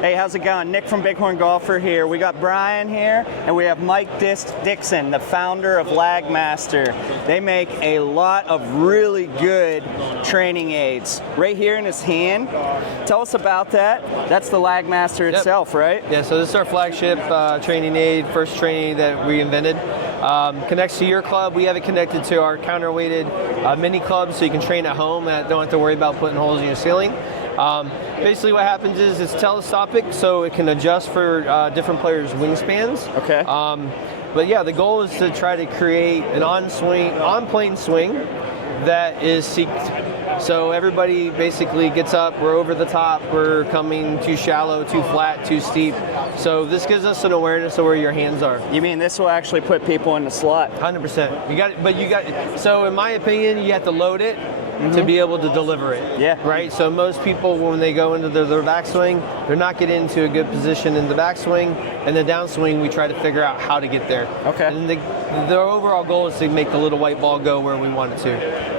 Hey, how's it going? Nick from Bighorn Golfer here. We got Brian here, and we have Mike Dickson, the founder of LagMaster. They make a lot of really good training aids. Right here in his hand. Tell us about that. That's the LagMaster itself, right? Yeah, so this is our flagship training aid, first training aid that we invented. Connects to your club. We have it connected to our counterweighted mini club, so you can train at home and don't have to worry about putting holes in your ceiling. Basically what happens is it's telescopic, so it can adjust for different players' wingspans. Okay. But yeah, the goal is to try to create an on-plane swing that is seeked. So everybody basically gets up, we're over the top, we're coming too shallow, too flat, too steep. So this gives us an awareness of where your hands are. You mean this will actually put people in the slot? 100%. You got it, but you got, so in my opinion, you have to load it to be able to deliver it. Yeah. Right? So most people, when they go into their backswing, they're not getting into a good position in the backswing, and the downswing, we try to figure out how to get there. Okay. And the overall goal is to make the little white ball go where we want it to.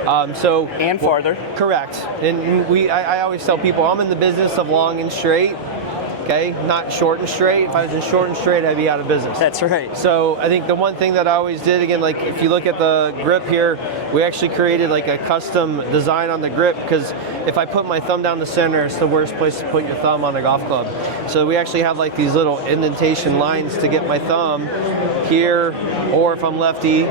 And farther. Correct. And I always tell people, I'm in the business of long and straight. Okay, not short and straight. If I was in short and straight, I'd be out of business. That's right. So I think the one thing that I always did, again, like if you look at the grip here, we actually created like a custom design on the grip, because if I put my thumb down the center, it's the worst place to put your thumb on a golf club. So we actually have like these little indentation lines to get my thumb here, or if I'm lefty,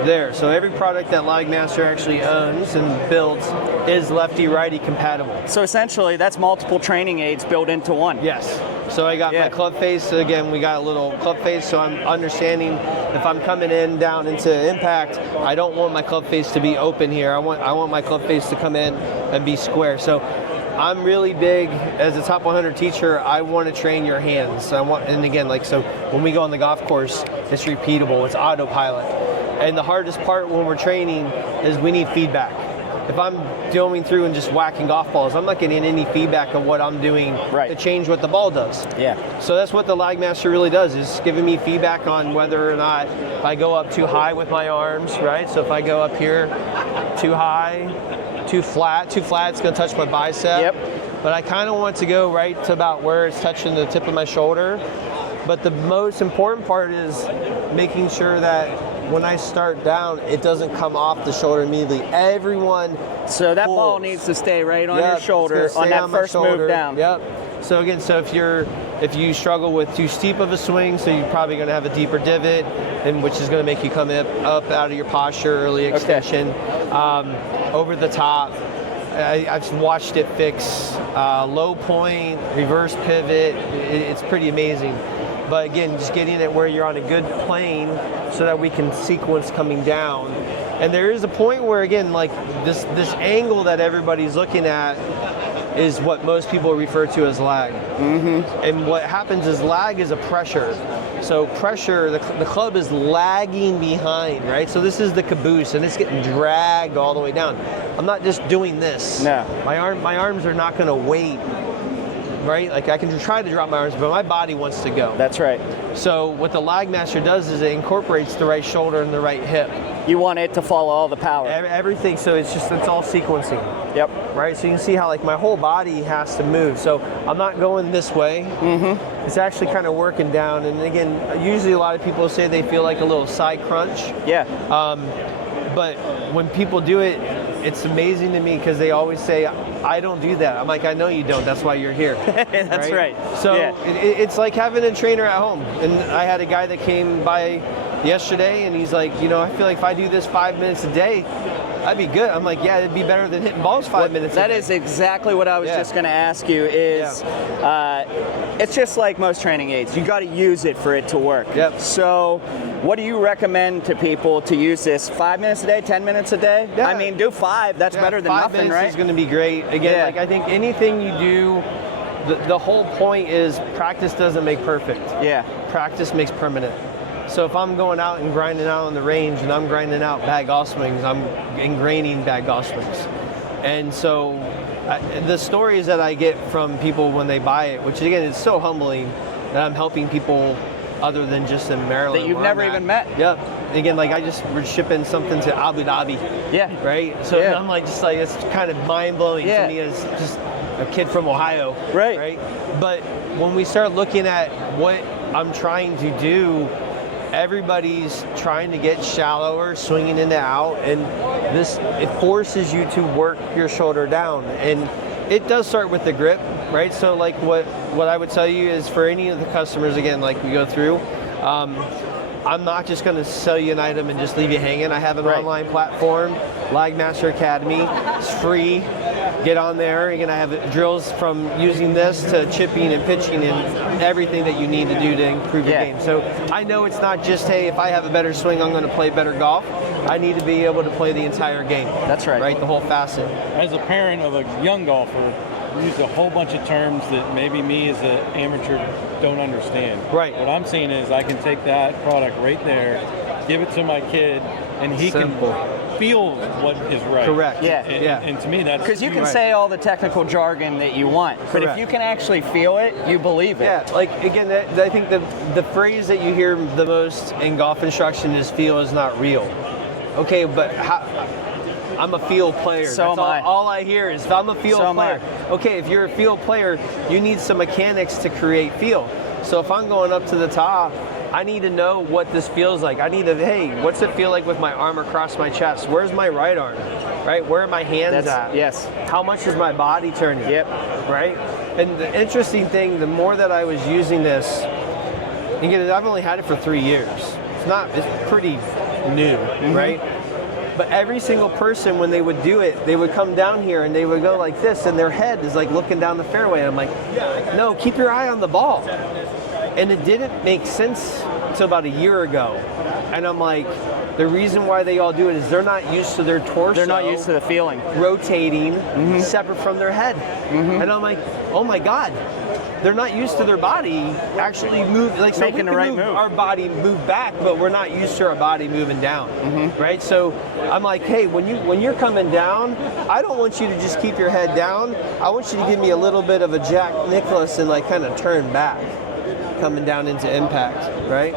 there. So every product that LagMaster actually owns and builds is lefty-righty compatible. So essentially, that's multiple training aids built into one. Yes. So I got my club face. Again, we got a little club face, so I'm understanding if I'm coming in down into impact, I don't want my club face to be open here. I want my club face to come in and be square. So I'm really big, as a top 100 teacher, I want to train your hands. And again, like, so when we go on the golf course, it's repeatable, it's autopilot. And the hardest part when we're training is we need feedback. If I'm going through and just whacking golf balls, I'm not getting any feedback of what I'm doing to change what the ball does. Yeah. So that's what the LagMaster really does, is giving me feedback on whether or not if I go up too high with my arms, right? So if I go up here too high, too flat, it's gonna touch my bicep. Yep. But I kind of want to go right to about where it's touching the tip of my shoulder. But the most important part is making sure that when I start down, it doesn't come off the shoulder immediately. Everyone So that ball needs to stay right on your shoulder on that first move down. Yep. So again, so if you struggle with too steep of a swing, so you're probably going to have a deeper divot, and which is going to make you come up out of your posture, early extension, over the top. I've watched it fix low point, reverse pivot. It's pretty amazing. But again, just getting it where you're on a good plane so that we can sequence coming down. And there is a point where, again, like this angle that everybody's looking at is what most people refer to as lag. And what happens is lag is a pressure. So pressure, the club is lagging behind, right? So this is the caboose, and it's getting dragged all the way down. I'm not just doing this. No. My arms are not going to wait. Right? Like I can try to drop my arms, but my body wants to go. That's right. So what the LagMaster does is it incorporates the right shoulder and the right hip. You want it to follow all the power. Everything, so it's all sequencing. Yep. Right? So you can see how like my whole body has to move. So I'm not going this way. It's actually kind of working down. And again, usually a lot of people say they feel like a little side crunch. Yeah. But when people do it, it's amazing to me because they always say, I don't do that. I'm like, I know you don't. That's why you're here. That's right. So it's like having a trainer at home. And I had a guy that came by yesterday, and he's like, I feel like if I do this 5 minutes a day, I'd be good. I'm like, yeah, it'd be better than hitting balls 5 minutes a day. That is exactly what I was just going to ask you is, it's just like most training aids. You got to use it for it to work. Yep. So what do you recommend to people to use this? 5 minutes a day, 10 minutes a day? Yeah. I mean, do 5. That's better than nothing, right? 5 minutes is going to be great. Again, like I think anything you do, the whole point is practice doesn't make perfect. Yeah. Practice makes permanent. So if I'm going out and grinding out on the range and I'm grinding out bad golf swings, I'm ingraining bad golf swings. And so the stories that I get from people when they buy it, which again is so humbling that I'm helping people other than just in Maryland. That you've never even met. Yep. Again, like we're shipping something to Abu Dhabi. Yeah. Right? So I'm like, it's kind of mind blowing to me as just a kid from Ohio. Right. But when we start looking at what I'm trying to do, everybody's trying to get shallower, swinging in and out, and it forces you to work your shoulder down. And it does start with the grip, right? So like what I would tell you is, for any of the customers, again, like we go through, I'm not just going to sell you an item and just leave you hanging. I have an online platform, LagMaster Academy. It's free. Get on there. You're going to have drills from using this to chipping and pitching and everything that you need to do to improve your game. So I know it's not just, hey, if I have a better swing, I'm going to play better golf. I need to be able to play the entire game. That's right. Right, the whole facet. As a parent of a young golfer, we use a whole bunch of terms that maybe me as an amateur don't understand. Right. What I'm saying is I can take that product right there, give it to my kid, and he can feel what is right. Correct. Yeah. And to me, that's because you can say all the technical jargon that you want, but if you can actually feel it, you believe it. Yeah, like again, I think the phrase that you hear the most in golf instruction is "feel is not real." Okay, but I'm a field player. So That's all I hear is I'm a field player. Okay, if you're a field player, you need some mechanics to create feel. So if I'm going up to the top, I need to know what this feels like. I need to, hey, what's it feel like with my arm across my chest? Where's my right arm? Right? Where are my hands at? Yes. How much is my body turning? Yep. Right? And the interesting thing, the more that I was using this, again, I've only had it for 3 years. It's pretty new, right? But every single person, when they would do it, they would come down here and they would go like this, and their head is like looking down the fairway. And I'm like, no, keep your eye on the ball. And it didn't make sense until about a year ago. And I'm like, the reason why they all do it is they're not used to their torso. They're not used to the feeling. Rotating separate from their head. And I'm like, oh my God. They're not used to their body actually move, like so making the right move. Our body move back, but we're not used to our body moving down, right? So I'm like, hey, when you're coming down, I don't want you to just keep your head down. I want you to give me a little bit of a Jack Nicklaus and like kind of turn back, coming down into impact, right?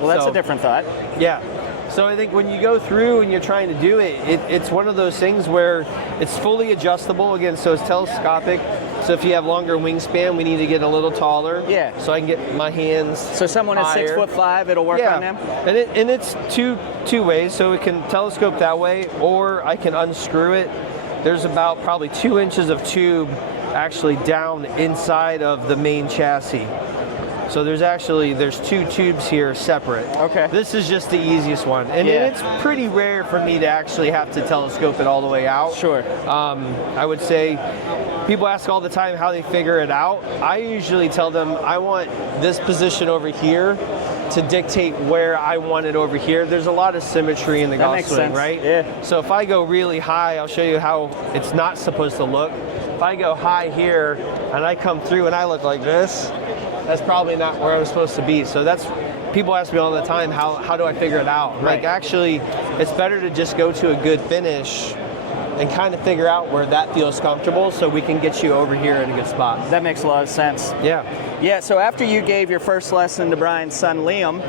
Well, that's a different thought. Yeah. So I think when you go through and you're trying to do it, it's one of those things where it's fully adjustable. Again, so it's telescopic. So if you have longer wingspan, we need to get a little taller. Yeah. So I can get my hands. So someone higher. is 6'5", it'll work on them. And it's two ways. So it can telescope that way, or I can unscrew it. There's about probably 2 inches of tube actually down inside of the main chassis. So there's 2 tubes here separate. Okay. This is just the easiest one. And it's pretty rare for me to actually have to telescope it all the way out. Sure. I would say people ask all the time how they figure it out. I usually tell them I want this position over here to dictate where I want it over here. There's a lot of symmetry in the golf swing, right? Yeah. So if I go really high, I'll show you how it's not supposed to look. If I go high here and I come through and I look like this, that's probably not where I'm supposed to be. So that's, people ask me all the time, how do I figure it out? Right. Like actually, it's better to just go to a good finish and kind of figure out where that feels comfortable so we can get you over here in a good spot. That makes a lot of sense. Yeah. Yeah, so after you gave your first lesson to Brian's son, Liam,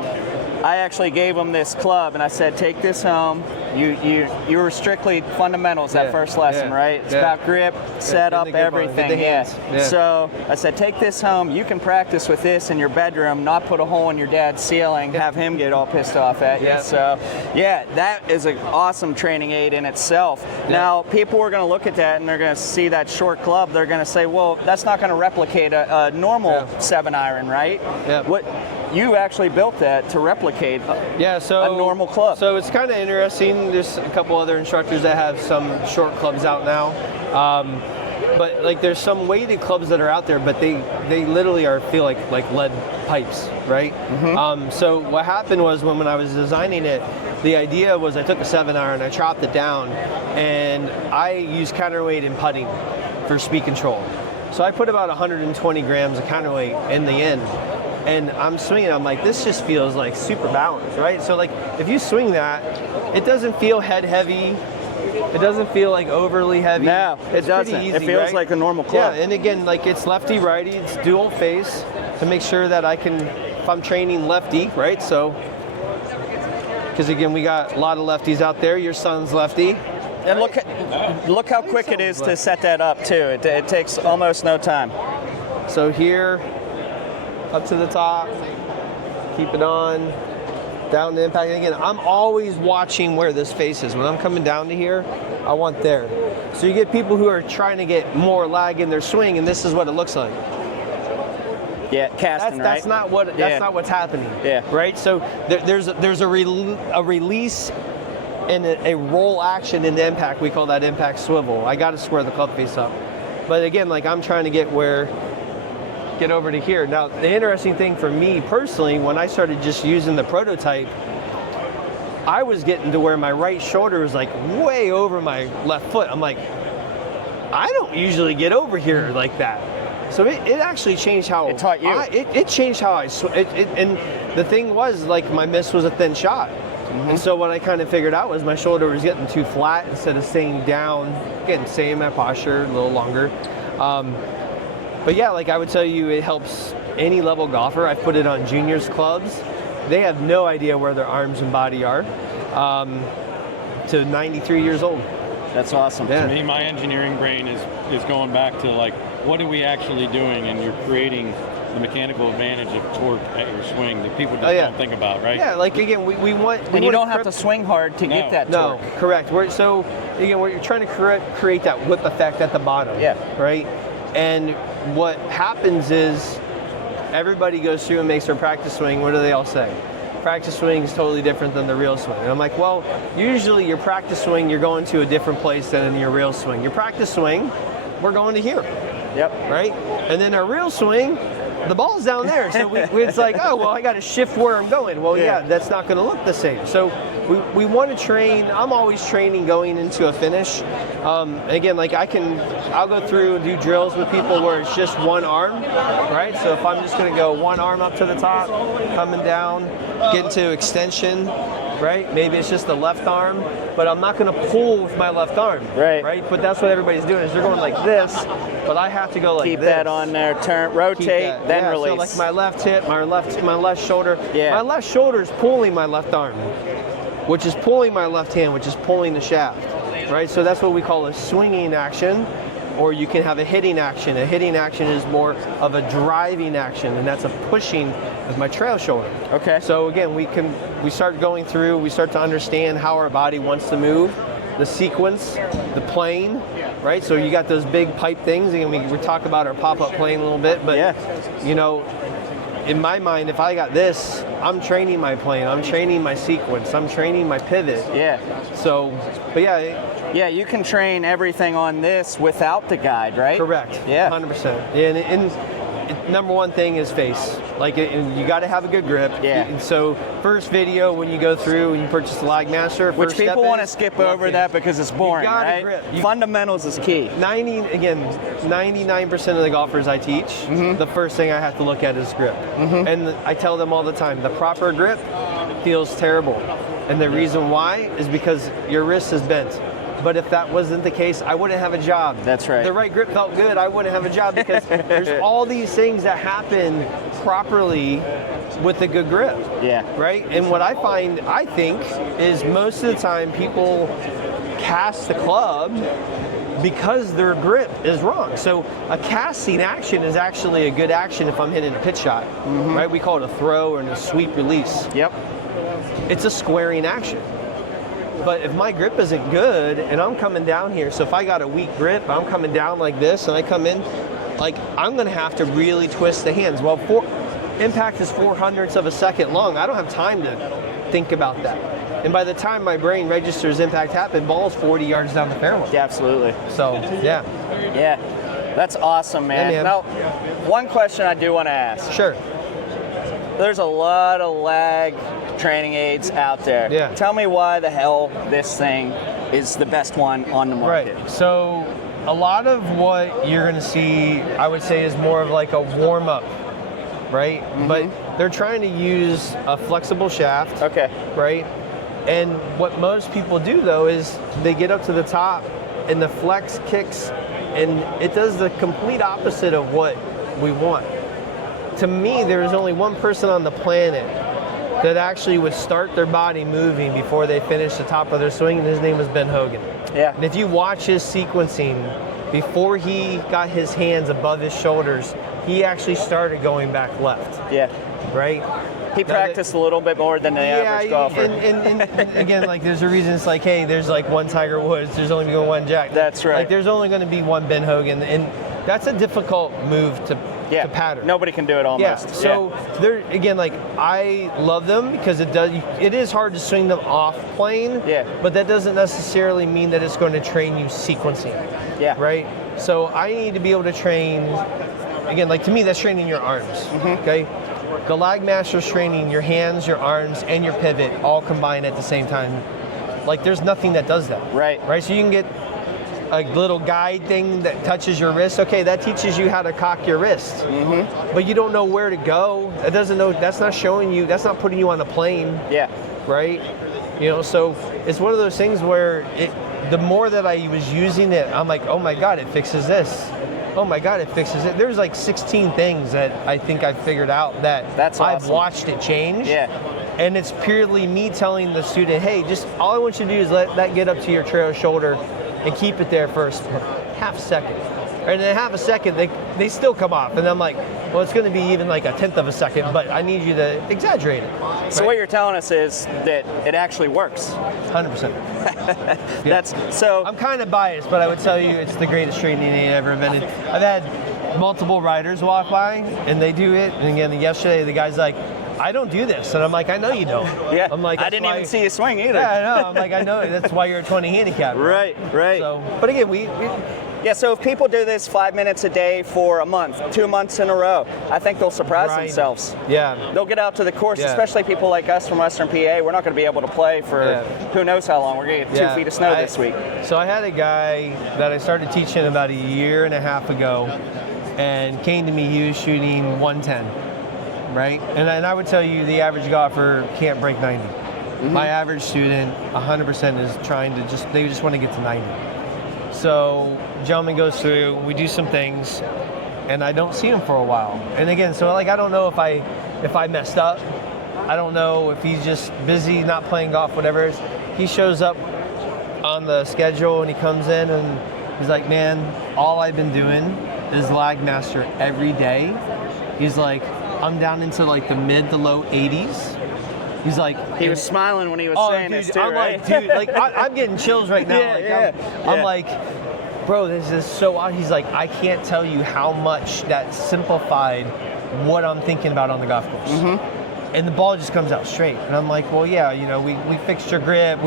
I actually gave him this club and I said, take this home. You were strictly fundamentals that first lesson, right? It's about grip, setup, everything. So I said, take this home. You can practice with this in your bedroom, not put a hole in your dad's ceiling, have him get all pissed off at you. So yeah, that is an awesome training aid in itself. Now, people are going to look at that and they're going to see that short club. They're going to say, well, that's not going to replicate a normal 7-iron, right? What you actually built that to replicate a normal club. So it's kind of interesting. There's a couple other instructors that have some short clubs out now. But like there's some weighted clubs that are out there, but they literally feel like lead pipes, right? So what happened was when I was designing it, the idea was I took a 7-iron, I chopped it down, and I used counterweight in putting for speed control. So I put about 120 grams of counterweight in the end. And I'm swinging, I'm like, this just feels like super balanced, right? So like, if you swing that, it doesn't feel head heavy. It doesn't feel like overly heavy. No, it's doesn't. Pretty easy, it feels like a normal club. Yeah, and again, like it's lefty righty, it's dual face to make sure that I can, if I'm training lefty, right? So, because again, we got a lot of lefties out there. Your son's lefty. And look how quick it is to set that up too. It takes almost no time. So here, up to the top, keep it on, down the impact. And again, I'm always watching where this face is. When I'm coming down to here, I want there. So you get people who are trying to get more lag in their swing, and this is what it looks like. Yeah, casting, That's right? not what. That's not what's happening. Yeah. Right. So there's a release and a roll action in the impact. We call that impact swivel. I got to square the club face up. But again, like I'm trying to get over to here. Now, the interesting thing for me personally, when I started just using the prototype, I was getting to where my right shoulder was like way over my left foot. I'm like, I don't usually get over here like that. So it actually changed how it taught you. It changed how I and the thing was, like, my miss was a thin shot. And so what I kind of figured out was my shoulder was getting too flat instead of staying down, getting staying in my posture a little longer. But yeah, like I would tell you, it helps any level golfer. I've put it on juniors clubs. They have no idea where their arms and body are to 93 years old. That's awesome. Yeah. To me, my engineering brain is going back to like, what are we actually doing? And you're creating the mechanical advantage of torque at your swing that people just don't think about, right? Yeah, like again, we want. And you don't have to swing hard to get that torque. No, correct. So again, we're trying to create that whip effect at the bottom. Yeah. Right. And what happens is everybody goes through and makes their practice swing. What do they all say? Practice swing is totally different than the real swing. And I'm like, well, usually your practice swing, you're going to a different place than in your real swing. Your practice swing, we're going to here. Yep. Right? And then our real swing, the ball's down there. So it's like, oh, well, I got to shift where I'm going. Well, yeah, that's not going to look the same. So we want to train. I'm always training going into a finish. Again, like I'll go through and do drills with people where it's just one arm, right? So if I'm just going to go one arm up to the top, coming down, get into extension, right? Maybe it's just the left arm, but I'm not going to pull with my left arm, right? But that's what everybody's doing is they're going like this, but I have to go like Keep this. that on there, turn, rotate, then release. So like my left hip, my left shoulder. Yeah. My left shoulder is pulling my left arm, which is pulling my left hand, which is pulling the shaft, right? So that's what we call a swinging action, or you can have a hitting action. A hitting action is more of a driving action, and that's a pushing of my trail shoulder. Okay. So again, we start going through, we start to understand how our body wants to move, the sequence, the plane, right? So you got those big pipe things, and we talk about our pop-up plane a little bit, but you know, in my mind, if I got this, I'm training my plane, I'm training my sequence, I'm training my pivot. Yeah. So, but yeah, you can train everything on this without the guide, right? Correct. Yeah. 100%. And number one thing is face. Like, you got to have a good grip. Yeah. And so, first video when you go through and you purchase the LagMaster, which people want to skip over that because it's boring, right? Grip. Fundamentals is key. 99% of the golfers I teach, the first thing I have to look at is grip. And I tell them all the time, the proper grip feels terrible. And the reason why is because your wrist is bent. But if that wasn't the case, I wouldn't have a job. That's right. The right grip felt good, I wouldn't have a job because there's all these things that happen properly with a good grip. Yeah. Right? And what I think, is most of the time people cast the club because their grip is wrong. So a casting action is actually a good action if I'm hitting a pitch shot, right? We call it a throw or a sweep release. Yep. It's a squaring action. But if my grip isn't good and I'm coming down here, so if I got a weak grip, I'm coming down like this and I come in, like I'm gonna have to really twist the hands. Well, impact is 0.04 of a second long. I don't have time to think about that. And by the time my brain registers impact happen, ball's 40 yards down the fairway. Yeah, absolutely. So, yeah. Yeah, that's awesome, man. Yeah, man. Now, one question I do want to ask. Sure. There's a lot of lag training aids out there. Yeah. Tell me why the hell this thing is the best one on the market. Right. So a lot of what you're going to see, I would say, is more of like a warm-up, right? But they're trying to use a flexible shaft. Okay. Right? And what most people do, though, is they get up to the top and the flex kicks, and it does the complete opposite of what we want. To me, there is only one person on the planet that actually would start their body moving before they finish the top of their swing, and his name was Ben Hogan. Yeah. And if you watch his sequencing, before he got his hands above his shoulders, he actually started going back left. Yeah. Right? He practiced a little bit more than the average golfer. And again, like there's a reason it's like, hey, there's like one Tiger Woods, there's only going to be one Jack. That's right. Like there's only going to be one Ben Hogan, and that's a difficult move to pattern. Nobody can do it almost. Yeah. So they're, again, like I love them because it is hard to swing them off plane. Yeah. But that doesn't necessarily mean that it's going to train you sequencing. Yeah. Right? So I need to be able to train, again, like to me that's training your arms. Okay? The LagMaster's training your hands, your arms, and your pivot all combined at the same time. Like there's nothing that does that. Right. Right? So you can get a little guide thing that touches your wrist. Okay, that teaches you how to cock your wrist. But you don't know where to go. It doesn't know. That's not showing you. That's not putting you on a plane. Yeah. Right. You know. So it's one of those things where the more that I was using it, I'm like, oh my God, it fixes this. Oh my God, it fixes it. There's like 16 things that I think I figured out that I've watched it change. Yeah. And it's purely me telling the student, hey, just all I want you to do is let that get up to your trail shoulder and keep it there for a half second. And in half a second, they still come off. And I'm like, well, it's going to be even like a tenth of a second, but I need you to exaggerate it. So what you're telling us is that it actually works. 100%. That's so. I'm kind of biased, but I would tell you it's the greatest training aid ever invented. I've had multiple riders walk by, and they do it. And again, yesterday, the guy's like, I don't do this. And I'm like, I know you don't. Yeah. I'm like, I didn't even see you swing either. Yeah, I know. I'm like, I know. That's why you're a 20 handicap. Right. So, but again, yeah, so if people do this 5 minutes a day for a month, 2 months in a row, I think they'll surprise themselves. Yeah. They'll get out to the course, especially people like us from Western PA. We're not going to be able to play for who knows how long. We're going to get 2 feet of snow this week. So I had a guy that I started teaching about a year and a half ago and came to me, he was shooting 110. Right? And I would tell you the average golfer can't break 90. My average student, 100% is trying to they just want to get to 90. So gentleman goes through, we do some things, and I don't see him for a while. And again, so like I don't know if I messed up. I don't know if he's just busy, not playing golf, whatever it is. He shows up on the schedule and he comes in and he's like, man, all I've been doing is LagMaster every day. He's like, I'm down into like the mid to low 80s. He's like, he was smiling when he was saying dude, this too, I'm right? like, dude, like I'm getting chills right now. I'm like, bro, this is so odd. He's like, I can't tell you how much that simplified what I'm thinking about on the golf course. And the ball just comes out straight. And I'm like, well, yeah, you know, we fixed your grip.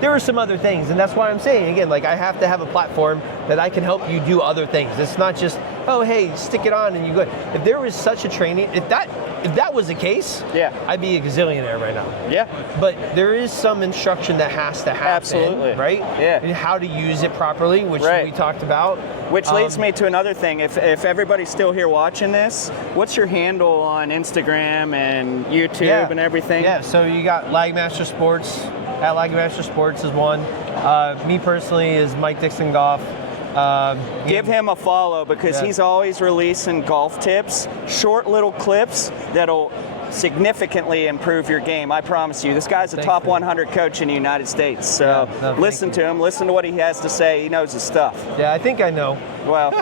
There were some other things. And that's why I'm saying, again, like I have to have a platform that I can help you do other things. It's not just, oh, hey, stick it on and you go. If there was such a training, if that was the case, I'd be a gazillionaire right now. Yeah. But there is some instruction that has to happen. Absolutely. Right? Yeah. And how to use it properly, which we talked about. Which leads me to another thing. If everybody's still here watching this, what's your handle on Instagram and YouTube and everything? Yeah, so you got LagMaster Sports. At LagMaster Sports is one. Me personally is Mike Dickson Golf. Give him a follow because he's always releasing golf tips, short little clips that'll significantly improve your game. I promise you. This guy's a top 100 coach in the United States. So listen to him. Listen to what he has to say. He knows his stuff. Yeah, I think I know. Well,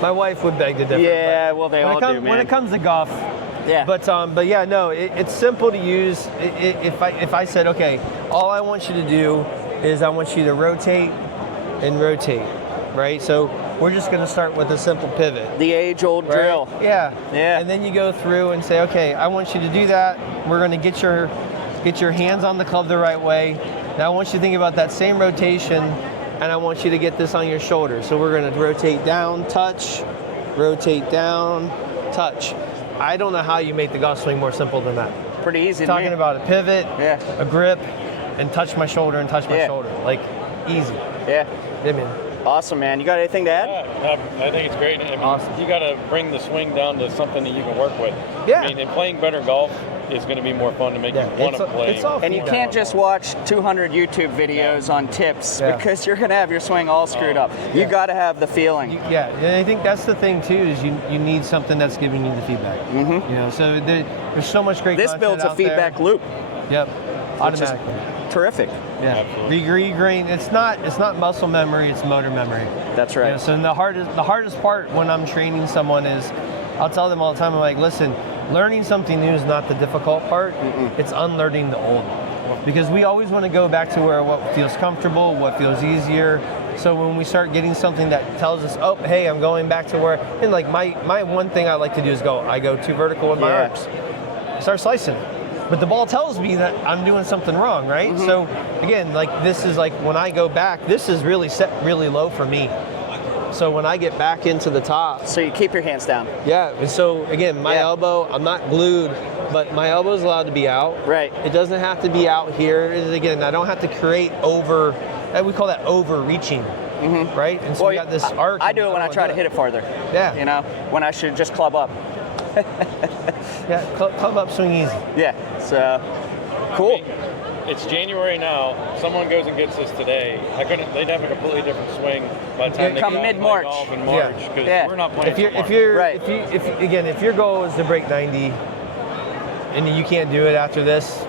my wife would beg to differ. Yeah, well, they all do, man. When it comes to golf. Yeah. But yeah, no, it's simple to use. If I said, okay, all I want you to do is I want you to rotate and rotate, right? So we're just going to start with a simple pivot. The age-old drill. Yeah. And then you go through and say, okay, I want you to do that. We're going to get your hands on the club the right way. Now I want you to think about that same rotation, and I want you to get this on your shoulder. So we're going to rotate down, touch, rotate down, touch. I don't know how you make the golf swing more simple than that. Pretty easy. Talking about a pivot, a grip, and touch my shoulder and touch my shoulder. Like, easy. Yeah. Yeah, man. Awesome, man. You got anything to add? Yeah, I think it's great. I mean, awesome. You got to bring the swing down to something that you can work with. Yeah. I mean, and playing better golf is going to be more fun to make you want to play. And you can't just watch 200 YouTube videos on tips because you're going to have your swing all screwed up. You got to have the feeling. And I think that's the thing too is you need something that's giving you the feedback. You know, so there's so much great. This builds a feedback loop. Yep. Automatically. Terrific. Yeah. Regrain. It's not muscle memory. It's motor memory. That's right. So the hardest part when I'm training someone is I'll tell them all the time, I'm like, listen, learning something new is not the difficult part. It's unlearning the old. Because we always want to go back to where what feels comfortable, what feels easier. So when we start getting something that tells us, oh, hey, I'm going back to where, and like my one thing I like to do is I go too vertical with my arcs. Start slicing it. But the ball tells me that I'm doing something wrong, right? So again, like this is like when I go back, this is really set really low for me. So when I get back into the top. So you keep your hands down. Yeah, and so again, my elbow, I'm not glued, but my elbow is allowed to be out. Right. It doesn't have to be out here. Again, I don't have to create we call that overreaching, right? And so we got this arc. I do it when I try to hit it farther. Yeah. You know, when I should just club up. Yeah, club up, swing easy. Yeah, so cool. It's January now. Someone goes and gets this today. They'd have a completely different swing by the time they come get mid-March. golf in March, because we're not playing. If your goal is to break 90, and you can't do it after this.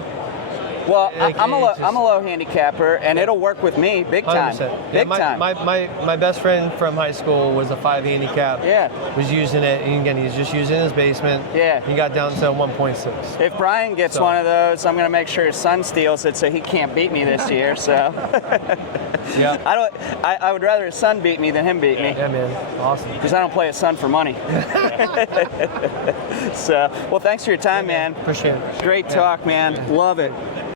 Well, I'm a low handicapper, and it'll work with me big time. 100%. Big time. My best friend from high school was a 5 handicap. Yeah. Was using it, and again, he's just using it in his basement. Yeah. He got down to 1.6. If Brian gets one of those, I'm going to make sure his son steals it so he can't beat me this year. So. Yeah. I would rather his son beat me than him beat me. Yeah, man. Awesome. Because I don't play his son for money. So, well, thanks for your time, man. Appreciate it. Great talk, man. Love it.